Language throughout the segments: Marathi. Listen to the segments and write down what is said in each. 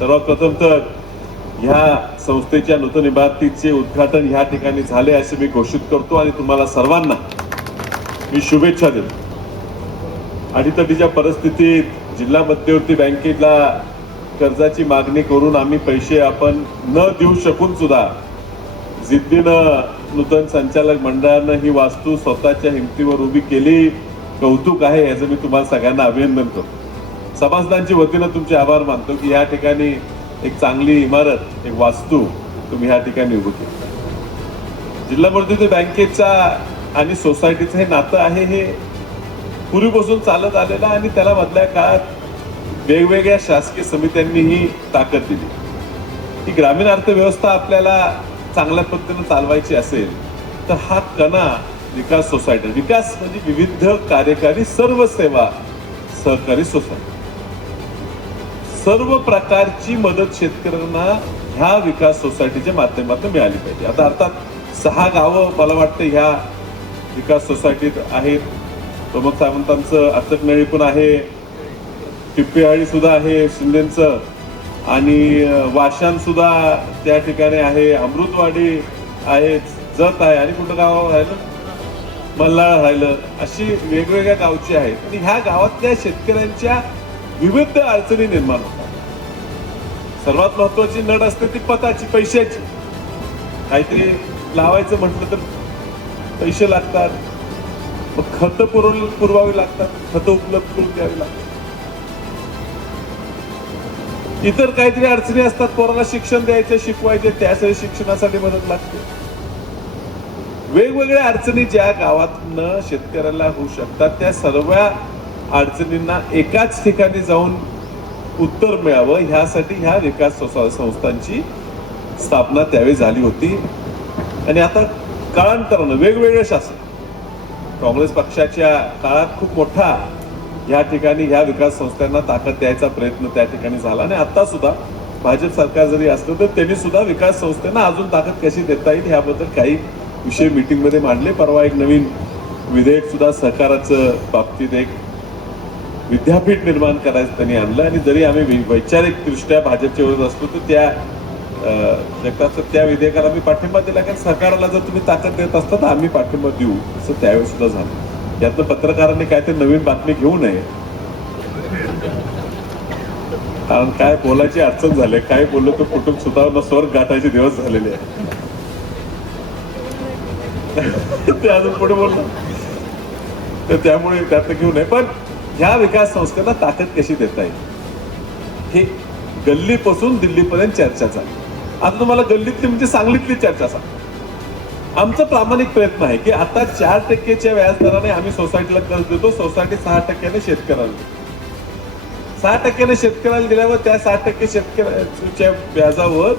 प्रथम तर ह्या संस्थेच्या नूतन इमारतीचे उद्घाटन ह्या ठिकाणी झाले असे मी घोषित करतो आणि तुम्हाला सर्वांना मी शुभेच्छा देतो अडीतटीच्या परिस्थितीत जिल्हा मध्यवर्ती बँकेला कर्जाची मागणी करून आम्ही पैसे आपण न देऊ शकून सुद्धा जिद्दीनं नूतन संचालक मंडळानं ही वास्तू स्वतःच्या हिमतीवर उभी केली कौतुक आहे याचं मी तुम्हाला सगळ्यांना अभिनंदन करतो सभासदांच्या वतीनं तुमचे आभार मानतो की या ठिकाणी एक चांगली इमारत एक वास्तू तुम्ही या ठिकाणी उभी केली जिल्हा मध्यवर्ती बँकेचा आणि सोसायटीचं हे नातं आहे हे पूर्वीपासून चालत आलेलं आणि त्याला मधल्या काळात वेगवेगळ्या शासकीय ही ताकद दिली ही ग्रामीण अर्थव्यवस्था आपल्याला चांगल्या पद्धतीनं चालवायची असेल तर हा कणा विकास सोसायटी विकास म्हणजे विविध कार्यकारी सर्व सेवा सहकारी सोसायटी सर्व प्रकारची मदत शेतकऱ्यांना ह्या विकास सोसायटीच्या माध्यमातून मिळाली पाहिजे आता अर्थात सहा गावं मला वाटतं ह्या विकास सोसायटीत आहेत प्रमोद सावंतांचं अचक नळी पण आहे टिप्पेहाळी सुद्धा आहे शिंदेचं आणि वाशान सुद्धा त्या ठिकाणी आहे अमृतवाडी आहे जत आहे आणि कुठं गाव राहिलं मल्हाळ राहिलं अशी वेगवेगळ्या गावची आहेत आणि ह्या गावातल्या शेतकऱ्यांच्या विविध अडचणी निर्माण होतात सर्वात महत्वाची नड असते ती पताची पैशाची काहीतरी लावायचं म्हटलं तर पैसे लागतात मग पुरव पुरवावी लागतात खत उपलब्ध करून द्यावी लागतात इतर काहीतरी अडचणी असतात कोणाला शिक्षण द्यायचे शिकवायचे त्यासाठी शिक्षणासाठी मदत लागते वेगवेगळ्या अडचणी ज्या न शेतकऱ्याला होऊ शकतात त्या सर्व अडचणींना एकाच ठिकाणी जाऊन उत्तर मिळावं ह्यासाठी ह्या विकास संस्थांची स्थापना त्यावेळी झाली होती आणि आता काळांतरानं वेगवेगळे शासन काँग्रेस पक्षाच्या काळात खूप मोठा या ठिकाणी ह्या विकास संस्थांना ताकद द्यायचा प्रयत्न त्या ठिकाणी झाला आणि आता सुद्धा भाजप सरकार जरी असलं तर त्यांनी सुद्धा विकास संस्थेना अजून ताकद कशी देता येईल ह्याबद्दल काही विषय मिटिंगमध्ये मांडले परवा एक नवीन विधेयक सुद्धा सहकाराचं बाबतीत एक विद्यापीठ निर्माण करायचं त्यांनी आणलं आणि जरी आम्ही वैचारिकदृष्ट्या भाजपच्या विरोध असलो तर त्या जगतात त्या विधेयकाला आम्ही पाठिंबा दिला कारण सरकारला जर तुम्ही ताकद देत असता तर आम्ही पाठिंबा देऊ असं त्यावेळेस सुद्धा झालं यातनं पत्रकारांनी काय ते नवीन बातमी घेऊ नये कारण काय बोलायची अडचण झाली काय बोललो तर कुटुंब सुधारणा स्वर्ग गाठायचे दिवस झालेले आहे ते अजून पुढे बोललं तर त्यामुळे त्यातनं घेऊ नये पण ह्या विकास संस्थेला ताकद कशी देता येईल हे गल्लीपासून दिल्लीपर्यंत चर्चा झाली आता तुम्हाला गल्लीतली म्हणजे सांगलीतली चर्चा सांग आमचा प्रामाणिक प्रयत्न आहे की आता चार टक्केच्या व्याजदराने आम्ही सोसायटीला कर्ज देतो सोसायटी सहा टक्क्याने शेतकऱ्याला सहा टक्क्याने शेतकऱ्याला दिल्यावर त्या सहा टक्के शेतकऱ्याच्या व्याजावर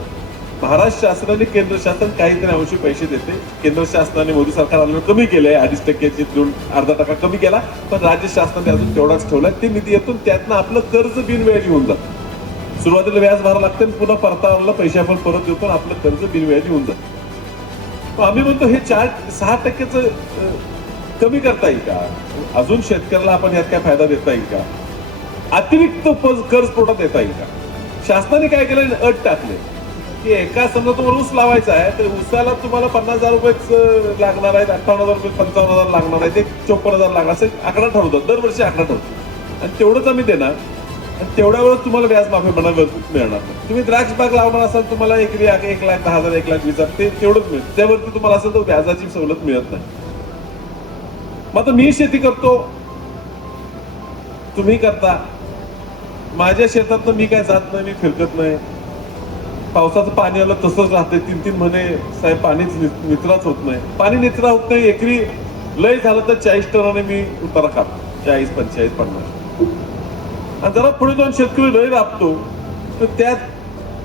महाराष्ट्र शासनाने केंद्र शासन काहीतरी अंशी पैसे देते केंद्र शासनाने मोदी सरकार आलं कमी केलंय अडीच टक्क्याची दोन अर्धा टक्का कमी केला पण राज्य शासनाने अजून तेवढाच ठेवला ते निधी येतून त्यातनं आपलं कर्ज बिनव्याजी होऊन जातं सुरुवातीला व्याज भरावं लागतं पुन्हा परतावाला पैसे आपण परत देतो पण आपलं कर्ज बिनव्याजी होऊन जातं आम्ही म्हणतो हे चार सहा टक्केच कमी करता येईल का अजून शेतकऱ्याला आपण यात काय फायदा देता येईल का अतिरिक्त कर्ज पुरवठा देता येईल का शासनाने काय केलं अट टाकले की एका समजा तुम्हाला ऊस लावायचा आहे तर ऊसाला तुम्हाला पन्नास हजार रुपयेच लागणार आहेत अठ्ठावन्न हजार रुपये पंचावन्न हजार लागणार आहेत एक चोपन्न हजार लागणार असं आकडा ठरवतात दरवर्षी आकडा ठरतो आणि तेवढंच आम्ही देणार आणि तेवढ्यावरच तुम्हाला व्याज माफी म्हणा मिळणार तुम्ही द्राक्ष बाग लावणार असाल तुम्हाला एक एक लाख दहा हजार एक लाख वीस हजार ते तेवढंच मिळतं त्यावरती तुम्हाला असेल तर व्याजाची सवलत मिळत नाही मग आता मी शेती करतो तुम्ही करता माझ्या शेतातनं मी काय जात नाही मी फिरकत नाही पावसाचं पाणी आलं तसंच राहते तीन तीन महिने साहेब पाणीच निचराच होत नाही पाणी निचरा होत नाही एकरी लय झालं तर चाळीस टनाने मी उतारा कापतो चाळीस पंचेचाळीस पन्नास आणि जरा पुढे जाऊन शेतकरी लय राबतो तर त्याच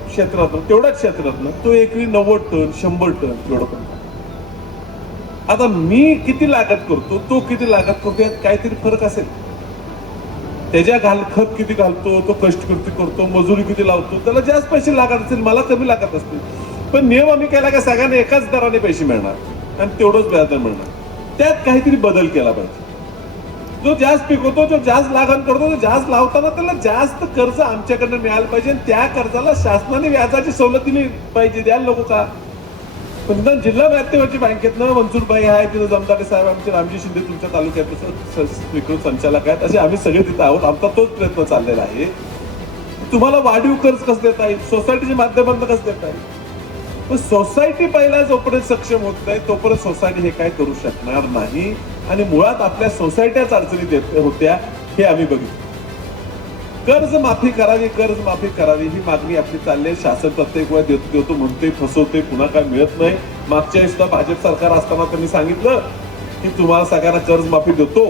क्षेत्रात तेवढ्याच क्षेत्रात तो एकरी नव्वद टन शंभर टन एवढं पण आता मी किती लागत करतो तो किती लागत करतो यात काहीतरी फरक असेल त्याच्या घाल खत किती घालतो तो कष्ट किती करतो मजुरी किती लावतो त्याला जास्त पैसे लागत असतील मला कमी लागत असतील पण नियम आम्ही केला का सगळ्यांना एकाच दराने पैसे मिळणार आणि तेवढंच व्याजदर मिळणार त्यात काहीतरी बदल केला पाहिजे जो जास्त पिकवतो जो जास्त लागण करतो तो जास्त लावताना त्याला जास्त कर्ज आमच्याकडनं मिळालं पाहिजे आणि त्या कर्जाला शासनाने व्याजाची सवलती दिली पाहिजे द्यायला लोक का पण जिल्हा बँकेत बँकेतनं मंजूरबाई आहे तिथं जमदारे साहेब आमचे रामजी शिंदे तुमच्या तालुक्यात स्वीकृत संचालक आहेत असे आम्ही सगळे तिथं आहोत आमचा तोच प्रयत्न चाललेला आहे तुम्हाला वाढीव कर्ज कसं देता येईल सोसायटीच्या माध्यमातून कसं देता येईल पण सोसायटी पहिला जोपर्यंत सक्षम होत नाही तोपर्यंत सोसायटी हे काय करू शकणार नाही आणि मुळात आपल्या सोसायट्याच अडचणीत होत्या हे आम्ही बघितलं कर्ज माफी करावी कर्ज माफी करावी ही मागणी आपली चालली आहे शासन प्रत्येक वेळा देतो देतो म्हणते फसवते पुन्हा काय मिळत नाही मागच्या वेळेसला भाजप सरकार असताना त्यांनी सांगितलं की तुम्हाला सगळ्यांना कर्जमाफी देतो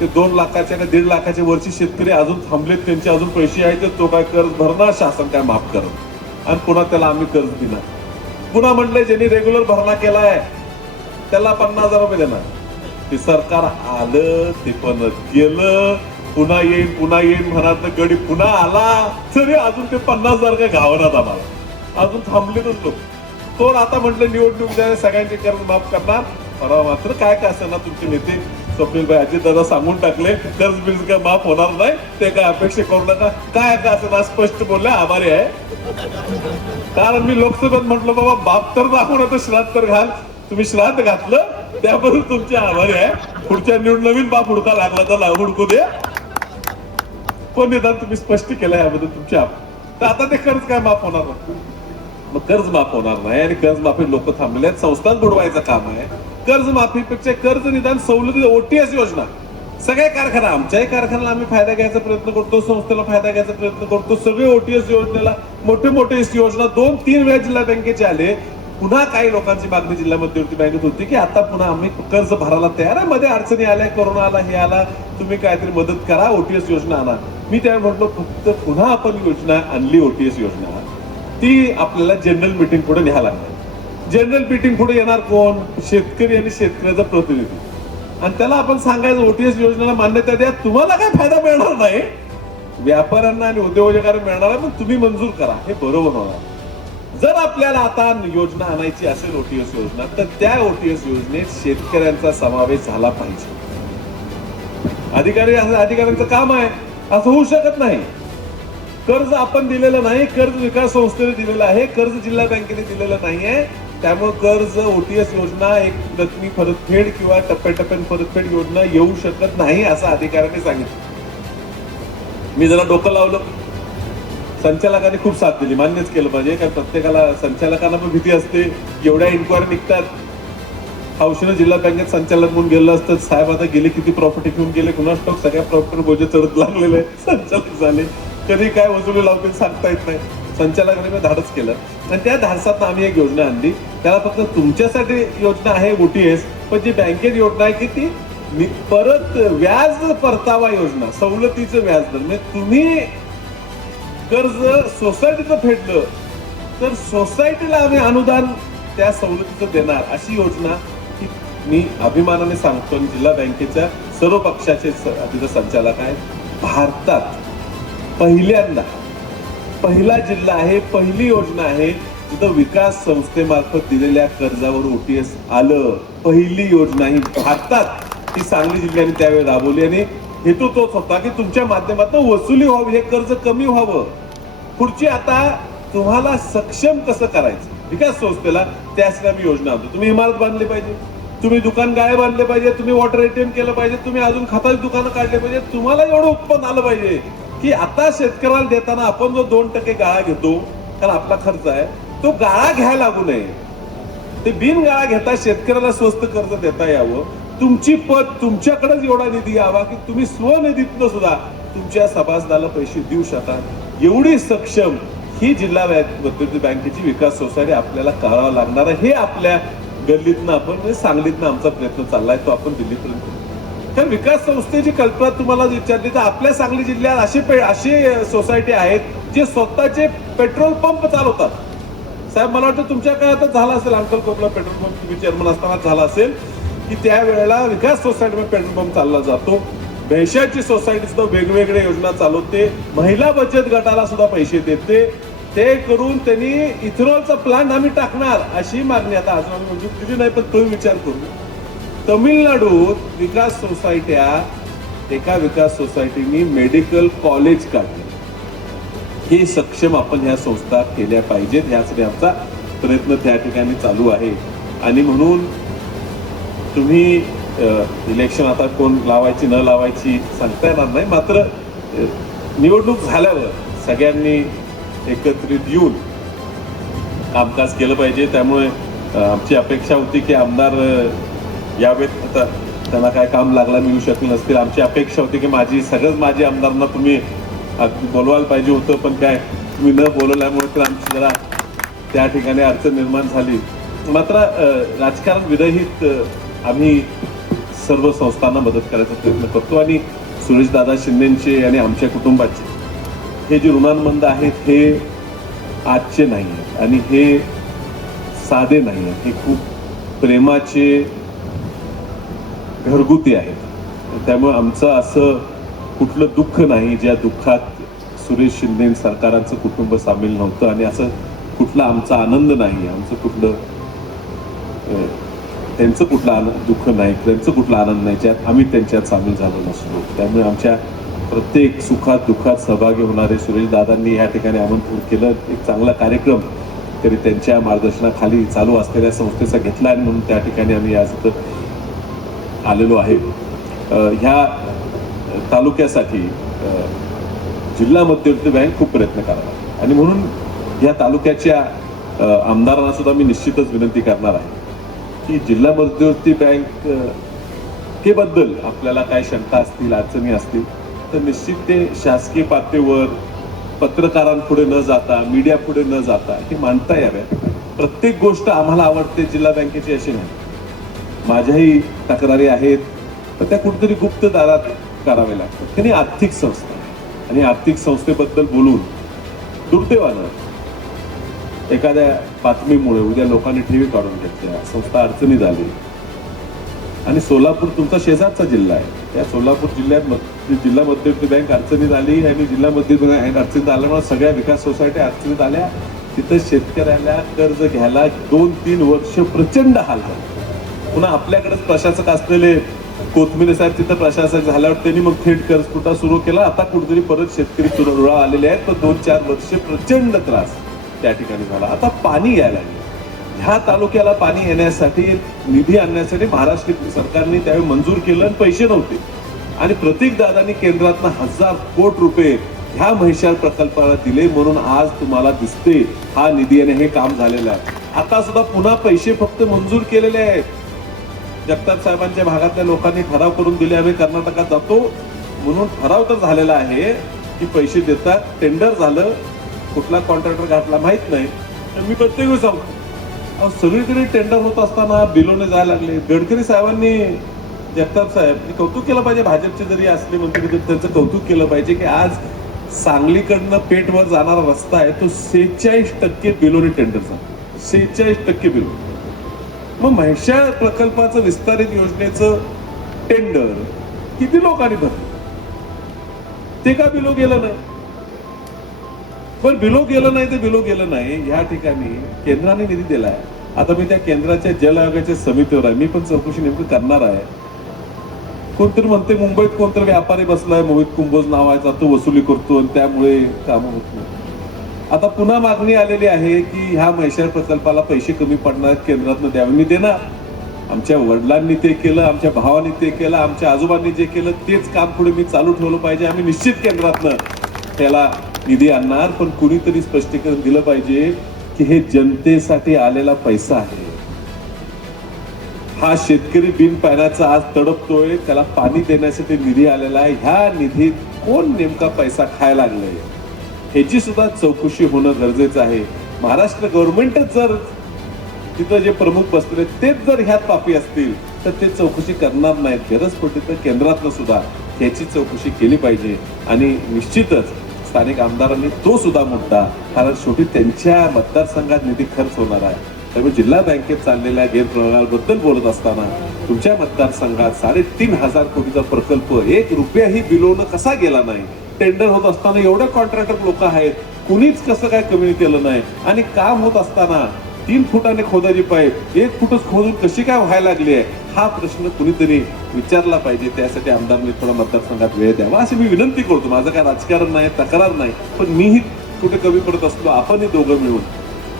ते दोन लाखाच्या का दीड लाखाच्या वर्षी शेतकरी अजून थांबलेत त्यांचे अजून पैसे आहेत तो काय कर्ज भरणार शासन काय माफ करत आणि पुन्हा त्याला आम्ही कर्ज दिला पुन्हा म्हटलंय ज्यांनी रेग्युलर भरणा केला आहे त्याला पन्नास हजार रुपये देणार ते सरकार आलं ते पण गेलं पुन्हा येईन पुन्हा येईन म्हणा गडी पुन्हा आला तरी अजून ते पन्नास हजार काय घावनात आम्हाला अजून थांबलेच लोक तो आता म्हटलं निवडणूक द्या सगळ्यांचे कर्ज माफ करणार परवा मात्र काय काय ना तुमचे नेते स्वप्नील भाई अजित दादा सांगून टाकले कर्ज बिर्ज काय माफ होणार नाही ते काय अपेक्षा करू नका काय काय ना स्पष्ट बोलले आभारी आहे कारण मी लोकसभेत म्हटलं बाबा बाप तर दाखवून होतं श्राद्ध तर घाल तुम्ही श्राद्ध घातलं त्याबद्दल तुमचे आभारी आहे पुढच्या निवड नवीन बाप हुडका लागला तर हुडकू दे तो निदान तुम्ही स्पष्ट केलं यामध्ये तुमच्या तर आता ते कर्ज काय माफ होणार मग कर्ज माफ होणार नाही आणि कर्जमाफी लोक थांबले आहेत संस्थान बुडवायचं काम आहे कर्जमाफीपेक्षा कर्ज निदान सवलती ओटीएस योजना सगळ्या कारखाना आमच्याही कारखान्याला आम्ही फायदा घ्यायचा प्रयत्न करतो संस्थेला फायदा घ्यायचा प्रयत्न करतो सगळे ओटीएस योजनेला मोठे मोठे योजना दोन तीन वेळा जिल्हा बँकेचे आले पुन्हा काही लोकांची मागणी जिल्हा मध्यवर्ती बँकेत होती की आता पुन्हा आम्ही कर्ज भरायला तयार आहे मध्ये अडचणी आल्या कोरोना आला हे आला तुम्ही काहीतरी मदत करा ओटीएस योजना आणा मी त्या म्हटलं फक्त पुन्हा आपण योजना आणली ओटीएस योजना ती आपल्याला जनरल मिटिंग पुढे न्यायला लागणार जनरल मिटिंग पुढे येणार कोण शेतकरी आणि शेतकऱ्याचा प्रतिनिधी आणि त्याला आपण सांगायचं ओटीएस योजनेला मान्यता द्या तुम्हाला काय फायदा मिळणार नाही व्यापाऱ्यांना आणि उद्योजकांना मिळणार पण तुम्ही मंजूर करा हे बरोबर होणार जर आपल्याला आता योजना आणायची असेल ओटीएस योजना तर त्या ओटीएस योजनेत शेतकऱ्यांचा समावेश झाला पाहिजे अधिकारी अधिकाऱ्यांचं काम आहे असं होऊ शकत नाही कर्ज आपण दिलेलं नाही कर्ज विकास संस्थेने दिलेलं आहे कर्ज जिल्हा बँकेने दिलेलं आहे त्यामुळे कर्ज ओटीएस योजना एक रकमी परतफेड किंवा टप्प्याटप्प्यान परतफेड योजना येऊ शकत नाही असं अधिकाऱ्याने सांगितलं मी जरा डोकं लावलं संचालकाने खूप साथ दिली मान्यच केलं पाहिजे कारण प्रत्येकाला संचालकांना पण भीती असते एवढ्या इन्क्वायरी निघतात औषध जिल्हा बँकेत संचालक म्हणून गेलं असतं साहेब आता गेले किती प्रॉपर्टी घेऊन गेले कुणा स्टॉक सगळ्या प्रॉपर्टी बोजे चढत लागलेले संचालक झाले कधी काय वसुली लावतील सांगता येत नाही संचालकाने मी धाडच केलं आणि त्या धाडसात आम्ही एक योजना आणली त्याला फक्त तुमच्यासाठी योजना आहे ओटीएस पण जी बँकेत योजना आहे की ती परत व्याज परतावा योजना सवलतीचं व्याज दर म्हणजे तुम्ही कर्ज सोसायटीचं फेडलं तर सोसायटीला आम्ही अनुदान त्या सवलतीचं देणार अशी योजना मी अभिमानाने सांगतो जिल्हा बँकेच्या सर्व पक्षाचे तिथं संचालक आहेत भारतात पहिल्यांदा पहिला जिल्हा आहे पहिली योजना आहे तिथं विकास संस्थेमार्फत दिलेल्या कर्जावर ओटीएस आलं पहिली योजना ही भारतात ती सांगली जिल्ह्याने त्यावेळी राबवली आणि हेतू तोच होता की तुमच्या माध्यमातून वसुली व्हावी हे कर्ज कमी व्हावं पुढची आता तुम्हाला सक्षम कसं करायचं विकास संस्थेला त्यासाठी आम्ही योजना आणतो तुम्ही इमारत बांधली पाहिजे तुम्ही दुकान गाळे बांधले पाहिजे तुम्ही वॉटर एटीएम केलं पाहिजे तुम्ही अजून खताची दुकानं काढले पाहिजे तुम्हाला एवढं उत्पन्न आलं पाहिजे की आता शेतकऱ्याला देताना आपण जो दोन टक्के गाळा घेतो कारण आपला खर्च आहे तो गाळा घ्यायला लागू नये ते बिन गाळा घेता शेतकऱ्याला स्वस्त कर्ज देता यावं तुमची पद तुमच्याकडेच एवढा निधी यावा की तुम्ही स्वनिधीतनं सुद्धा तुमच्या सभासदाला पैसे देऊ शकता एवढी सक्षम ही जिल्हा मध्यवर्ती बँकेची विकास सोसायटी आपल्याला करावं लागणार हे आपल्या गल्लीतनं आपण म्हणजे सांगलीतनं आमचा प्रयत्न चाललाय तो आपण दिल्लीपर्यंत तर विकास संस्थेची कल्पना तुम्हाला विचारली तर आपल्या सांगली जिल्ह्यात अशी पे अशी सोसायटी आहेत जे स्वतःचे पेट्रोल पंप चालवतात साहेब मला वाटतं तुमच्या काळातच झाला असेल अंकल कोपला पेट्रोल पंप तुम्ही चेअरमन असताना झाला असेल की त्यावेळेला विकास सोसायटीमध्ये पेट्रोल पंप चालला जातो भैशाची सोसायटी सुद्धा वेगवेगळ्या योजना चालवते महिला बचत गटाला सुद्धा पैसे देते ते करून त्यांनी इथेनॉलचा प्लांट आम्ही टाकणार अशी मागणी आता अजून म्हणजे मंजूर नाही पण तो विचार करू तमिळनाडूत विकास सोसायट्या एका विकास सोसायटीनी मेडिकल कॉलेज काढले हे सक्षम आपण ह्या संस्था केल्या पाहिजेत ह्यासाठी आमचा प्रयत्न त्या ठिकाणी चालू आहे आणि म्हणून तुम्ही इलेक्शन आता कोण लावायची न लावायची सांगता येणार नाही मात्र निवडणूक झाल्यावर सगळ्यांनी एकत्रित येऊन कामकाज केलं पाहिजे त्यामुळे आमची अपेक्षा होती की आमदार यावेत आता त्यांना काय काम लागला मिळू शकले नसतील आमची अपेक्षा होती की माझी सगळंच माझी आमदारांना तुम्ही बोलवायला पाहिजे होतं पण काय तुम्ही न बोलवल्यामुळे तर आमची जरा त्या ठिकाणी अडचण निर्माण झाली मात्र राजकारण विरहित आम्ही सर्व संस्थांना मदत करायचा प्रयत्न करतो आणि सुरेशदादा शिंदेंचे आणि आमच्या कुटुंबाचे हे जे ऋणानुबंध आहेत हे आजचे नाही आहेत आणि हे साधे नाही आहेत हे खूप प्रेमाचे घरगुती आहेत त्यामुळे आमचं असं कुठलं दुःख नाही ज्या दुःखात सुरेश शिंदे सरकारांचं कुटुंब सामील नव्हतं आणि असं कुठला आमचा आनंद नाही आमचं कुठलं त्यांचं कुठलं आनंद दुःख नाही त्यांचं कुठला आनंद नाही ज्यात आम्ही त्यांच्यात सामील झालो नसलो त्यामुळे आमच्या प्रत्येक सुखात दुःखात सहभागी होणारे सुरेश दादांनी या ठिकाणी आमंत्रित केलं एक चांगला कार्यक्रम तरी त्यांच्या मार्गदर्शनाखाली चालू असलेल्या संस्थेचा घेतला आणि म्हणून त्या ठिकाणी आम्ही आज आलेलो आहे ह्या तालुक्यासाठी जिल्हा मध्यवर्ती बँक खूप प्रयत्न करावा आणि म्हणून या तालुक्याच्या आमदारांना सुद्धा मी निश्चितच विनंती करणार आहे की जिल्हा मध्यवर्ती बँक केबद्दल आपल्याला काय शंका असतील अडचणी असतील तर निश्चित ते शासकीय पातळीवर पत्रकारांपुढे न जाता मीडियापुढे न जाता हे मांडता याव्यात प्रत्येक गोष्ट आम्हाला आवडते जिल्हा बँकेची अशी नाही माझ्याही तक्रारी आहेत तर त्या कुठेतरी गुप्त दारात कराव्या लागतात त्यांनी आर्थिक संस्था आणि आर्थिक संस्थेबद्दल बोलून दुर्दैवानं एखाद्या बातमीमुळे उद्या लोकांनी ठेवी काढून घेतल्या संस्था अडचणी झाली आणि सोलापूर तुमचा शेजारचा जिल्हा आहे त्या सोलापूर जिल्ह्यात मध्य जिल्हा मध्यवर्ती बँक अडचणीत आली आणि जिल्हा मध्यवर्ती बँक अडचणीत आल्यामुळे सगळ्या विकास सोसायटी अडचणीत आल्या तिथं शेतकऱ्याला कर्ज घ्यायला दोन तीन वर्ष प्रचंड हाल पुन्हा आपल्याकडेच प्रशासक असलेले कोथमिरे साहेब तिथं प्रशासक झाल्यावर त्यांनी मग थेट कर्ज कुठं सुरू केला आता कुठेतरी परत शेतकरी तुरळ आलेले आहेत तर दोन चार वर्ष प्रचंड त्रास त्या ठिकाणी झाला आता पाणी यायला ह्या तालुक्याला पाणी येण्यासाठी निधी आणण्यासाठी महाराष्ट्र सरकारने त्यावेळी मंजूर केलं आणि पैसे नव्हते आणि प्रत्येक दादानी केंद्रातनं हजार कोट रुपये ह्या महिषार प्रकल्पाला दिले म्हणून आज तुम्हाला दिसते हा निधी आणि हे काम झालेलं आहे आता सुद्धा पुन्हा पैसे फक्त मंजूर केलेले आहेत जगताप साहेबांच्या भागातल्या लोकांनी ठराव करून दिले आम्ही कर्नाटकात जातो म्हणून ठराव तर झालेला आहे की पैसे देतात टेंडर झालं कुठला कॉन्ट्रॅक्टर घातला माहीत नाही तर मी प्रत्येक सांगतो सगळीकडे टेंडर होत असताना बिलोने जायला लागले गडकरी साहेबांनी जगताप साहेब कौतुक केलं पाहिजे भाजपचे जरी असले मंत्री तरी त्यांचं कौतुक केलं पाहिजे की आज सांगलीकडनं पेठवर जाणारा रस्ता आहे तो सेहेचाळीस टक्के बिलोने टेंडरचा सेहेचाळीस टक्के बिलो मग म्हैशा प्रकल्पाचं विस्तारित योजनेचं टेंडर किती लोकांनी भरलं ते का बिलो गेलं नाही पण बिलो गेलं नाही ते बिलो गेलं नाही या ठिकाणी केंद्राने निधी दिलाय आता मी त्या केंद्राच्या जल आयोगाच्या समितीवर आहे मी पण चौकशी नेमकी करणार आहे कोणतरी म्हणते मुंबईत कोणतरी व्यापारी बसलाय मोहित कुंभोज नावाचा तो वसुली करतो आणि त्यामुळे काम होत नाही आता पुन्हा मागणी आलेली आहे की ह्या म्हैशाळ प्रकल्पाला पैसे कमी पडणार केंद्रातनं द्यावे मी देणार आमच्या वडिलांनी ते केलं आमच्या भावाने ते केलं आमच्या आजोबांनी जे केलं तेच काम पुढे मी चालू ठेवलं पाहिजे आम्ही निश्चित केंद्रातनं त्याला निधी आणणार पण कुणीतरी स्पष्टीकरण दिलं पाहिजे की हे जनतेसाठी आलेला पैसा आहे हा शेतकरी बिनपाण्याचा आज तडपतोय त्याला पाणी देण्यासाठी निधी आलेला आहे ह्या निधीत कोण नेमका पैसा खायला लागलाय ह्याची सुद्धा चौकशी होणं गरजेचं आहे महाराष्ट्र गव्हर्नमेंट जर तिथं जे प्रमुख बसले तेच जर ह्यात पापी असतील तर ते चौकशी करणार नाहीत गरज पडते तर केंद्रातनं सुद्धा ह्याची चौकशी केली पाहिजे आणि निश्चितच स्थानिक आमदारांनी तो सुद्धा मुद्दा कारण शेवटी त्यांच्या मतदारसंघात निधी खर्च होणार आहे त्यामुळे जिल्हा बँकेत चाललेल्या गैरप्रकाराबद्दल बोलत असताना तुमच्या मतदारसंघात साडेतीन हजार कोटीचा प्रकल्प एक रुपयाही बिलवणं कसा गेला नाही टेंडर होत असताना एवढे कॉन्ट्रॅक्टर लोक आहेत कुणीच कसं काय कमी केलं नाही आणि काम होत असताना तीन फुटाने खोदायची पाईप एक फुटच खोदून कशी काय व्हायला लागली आहे हा प्रश्न कुणीतरी विचारला पाहिजे त्यासाठी आमदारांनी थोडा मतदारसंघात वेळ द्यावा अशी मी विनंती करतो माझं काय राजकारण नाही तक्रार नाही पण मीही कुठे कमी पडत असतो आपणही दोघं मिळून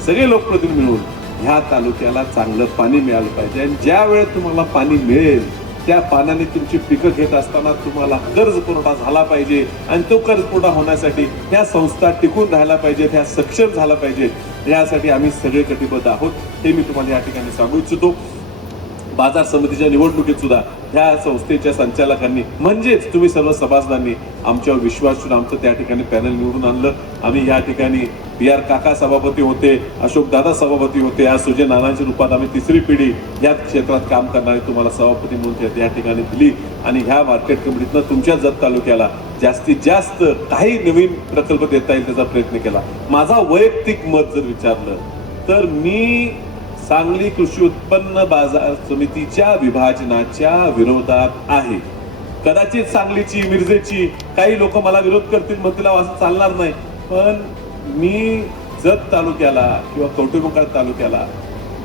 सगळे लोकप्रतिनिधी मिळून ह्या तालुक्याला चांगलं पाणी मिळालं पाहिजे आणि ज्या वेळेत तुम्हाला पाणी मिळेल त्या पाण्याने तुमची पिकं घेत असताना तुम्हाला कर्ज पुरवठा झाला पाहिजे आणि तो कर्ज पुरवठा होण्यासाठी ह्या संस्था टिकून राहायला पाहिजेत ह्या सक्षम झाला पाहिजे यासाठी आम्ही सगळे कटिबद्ध आहोत हे मी तुम्हाला या ठिकाणी सांगू इच्छितो बाजार समितीच्या निवडणुकीत सुद्धा ह्या संस्थेच्या संचालकांनी म्हणजेच तुम्ही सर्व सभासदांनी आमच्यावर विश्वास ठेवून आमचं त्या ठिकाणी पॅनल निवडून आणलं आम्ही या ठिकाणी बी आर काका सभापती होते अशोक दादा सभापती होते आज सुजय नानांच्या रूपात आम्ही तिसरी पिढी या क्षेत्रात काम करणारी तुम्हाला सभापती म्हणून या ठिकाणी दिली आणि ह्या मार्केट कमिटीतनं तुमच्या जत तालुक्याला जास्तीत जास्त काही नवीन प्रकल्प देता येईल त्याचा प्रयत्न केला माझा वैयक्तिक मत जर विचारलं तर मी सांगली कृषी उत्पन्न बाजार समितीच्या विभाजनाच्या विरोधात आहे कदाचित सांगलीची मिरजेची काही लोक मला विरोध करतील म्हणतील असं चालणार नाही पण मी जत तालुक्याला किंवा कौटुंबकार तालुक्याला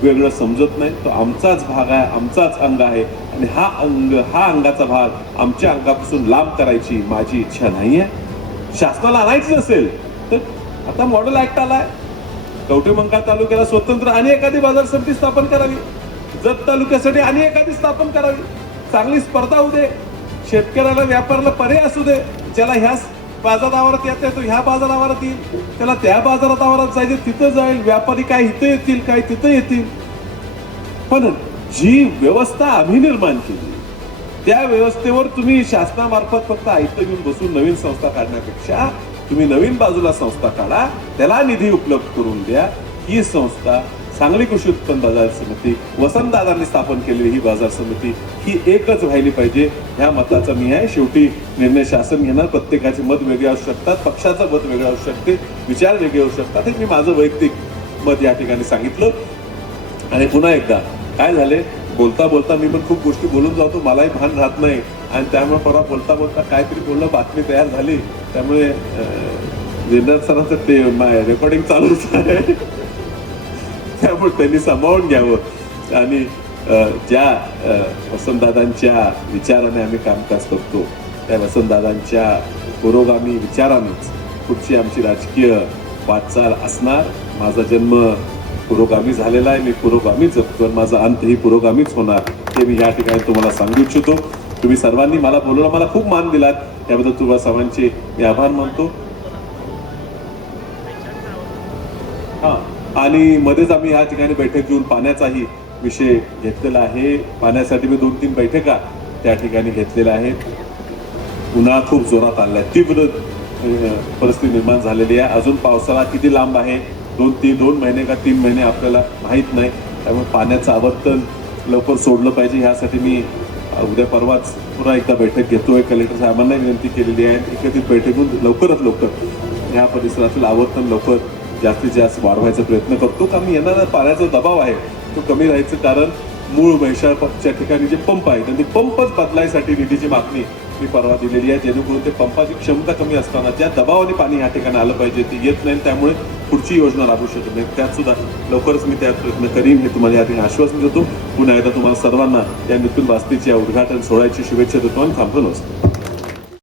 वेगळं समजत नाही तो आमचाच भाग आहे आमचाच अंग आहे आणि हा अंग हा अंगाचा भाग आमच्या अंगापासून लांब करायची माझी इच्छा नाही आहे शासनाला आणायची नसेल तर आता मॉडेल ऍक्ट आलाय कवठेमंकाळ तालुक्याला स्वतंत्र आणि एखादी बाजार समिती स्थापन करावी जत तालुक्यासाठी आणि एखादी स्थापन करावी चांगली स्पर्धा होऊ दे शेतकऱ्याला व्यापाराला पर्याय असू दे ज्याला ह्या बाजार आवारात येत आहे तो ह्या बाजार आवारात येईल त्याला त्या बाजारात आवारात जायचे तिथं जाईल व्यापारी काय इथं येतील काय तिथं येतील पण जी व्यवस्था आम्ही निर्माण केली त्या व्यवस्थेवर तुम्ही शासनामार्फत फक्त आयुक्त घेऊन बसून नवीन संस्था काढण्यापेक्षा तुम्ही नवीन बाजूला संस्था काढा त्याला निधी उपलब्ध करून द्या ही संस्था सांगली कृषी उत्पन्न बाजार समिती वसंतदादांनी स्थापन केलेली ही बाजार समिती ही एकच व्हायली पाहिजे ह्या मताचा मी आहे शेवटी निर्णय शासन घेणार प्रत्येकाचे मत वेगळे असू शकतात पक्षाचं मत वेगळं असू शकते विचार वेगळे असू शकतात हे मी माझं वैयक्तिक मत या ठिकाणी सांगितलं आणि पुन्हा एकदा काय झाले बोलता बोलता मी पण खूप गोष्टी बोलून जातो मलाही भान राहत नाही आणि त्यामुळे परवा बोलता बोलता काहीतरी बोललं बातमी तयार झाली त्यामुळे जिल्ह्यात सरांचं ते रेकॉर्डिंग चालूच आहे त्यामुळे त्यांनी सांभाळून घ्यावं आणि ज्या वसंतदादांच्या विचाराने आम्ही कामकाज करतो त्या वसंतदादांच्या पुरोगामी विचारानेच पुढची आमची राजकीय वाटचाल असणार माझा जन्म पुरोगामी झालेला आहे मी पुरोगामीच पण माझा अंतही पुरोगामीच होणार हे मी या ठिकाणी तुम्हाला सांगू इच्छितो तुम्ही सर्वांनी मला बोलवलं मला खूप मान दिलात त्याबद्दल तुम्हाला सर्वांचे मी आभार मानतो हा आणि मध्येच आम्ही या ठिकाणी बैठक घेऊन पाण्याचाही विषय घेतलेला आहे पाण्यासाठी मी दोन तीन बैठका त्या ठिकाणी घेतलेल्या आहेत उन्हाळा खूप जोरात आला आहे तीव्र परिस्थिती निर्माण झालेली आहे अजून पावसाळा किती लांब आहे दोन तीन दोन महिने का तीन महिने आपल्याला माहीत नाही त्यामुळे पाण्याचं आवर्तन लवकर सोडलं पाहिजे ह्यासाठी मी उद्या परवाच पुन्हा एकदा बैठक घेतोय कलेक्टर साहेबांनाही विनंती केलेली आहे एकत्रित बैठकून लवकरच लवकर ह्या परिसरातील आवर्तन लवकर जास्तीत जास्त वाढवायचा प्रयत्न करतो कारण येणारा पाण्याचा दबाव आहे तो कमी राहायचं कारण मूळ महिषाच्या ठिकाणी जे पंप आहे त्यांनी पंपच बदलायसाठी निधीची मागणी मी परवा दिलेली आहे जेणेकरून ते पंपाची क्षमता कमी असताना ज्या दबावाने पाणी या ठिकाणी आलं पाहिजे ते येत नाही त्यामुळे पुढची योजना राबू शकत नाही सुद्धा लवकरच मी त्या प्रयत्न करीन मी तुम्हाला या ठिकाणी आश्वासन देतो पुन्हा एकदा तुम्हाला सर्वांना या नितून वास्तीच्या उद्घाटन सोहळ्याची शुभेच्छा देतो आणि थांबून असतो